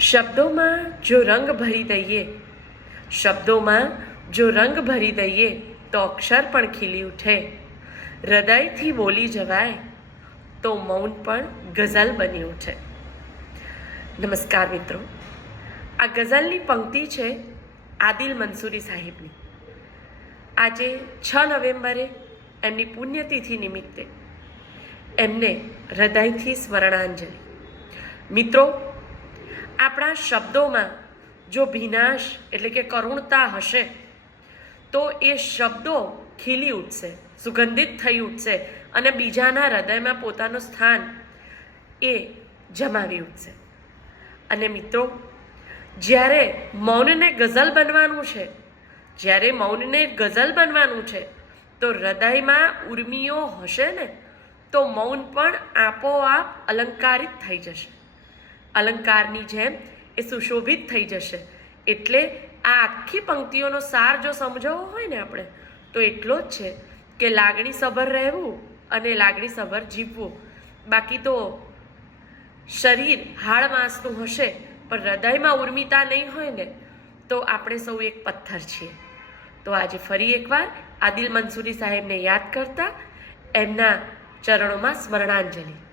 શબ્દોમાં જો રંગ ભરી દઈએ, શબ્દોમાં જો રંગ ભરી દઈએ, તો અક્ષર પણ ખીલી ઉઠે. હૃદયથી બોલી જવાય, તો મૌન પણ ગઝલ બની ઉઠે. નમસ્કાર મિત્રો. આ ગઝલની પંક્તિ છે આદિલ મંસૂરી સાહેબની. આજે છ નવેમ્બરે એમની પુણ્યતિથિ નિમિત્તે એમને હૃદયથી સ્મરણાંજલિ. મિત્રો આપણા શબ્દોમાં જો ભીનાશ એટલે કે કરુણતા હશે, તો એ શબ્દો ખીલી ઉઠશે, સુગંધિત થઈ ઉઠશે અને બીજાના હૃદયમાં પોતાનું સ્થાન એ જમાવી ઉઠશે. અને મિત્રો, જ્યારે મૌનને ગઝલ બનવાનું છે, જ્યારે મૌનને ગઝલ બનવાનું છે, તો હૃદયમાં ઉર્મિઓ હશે ને, તો મૌન પણ આપોઆપ અલંકારિત થઈ જશે. અલંકારની જેમ એ સુશોભિત થઈ જશે. એટલે આ આખી પંક્તિઓનો સાર જો સમજાવવો હોય ને આપણે, તો એટલો જ છે કે લાગણીસભર રહેવું અને લાગણીસભર જીવવું. બાકી તો શરીર હાડ માંસનું હશે, પણ હૃદયમાં ઉર્મિતા નહીં હોય ને, તો આપણે સૌ એક પથ્થર છીએ. તો આજે ફરી એકવાર આદિલ મંસૂરી સાહેબને યાદ કરતા એમના ચરણોમાં સ્મરણાંજલિ.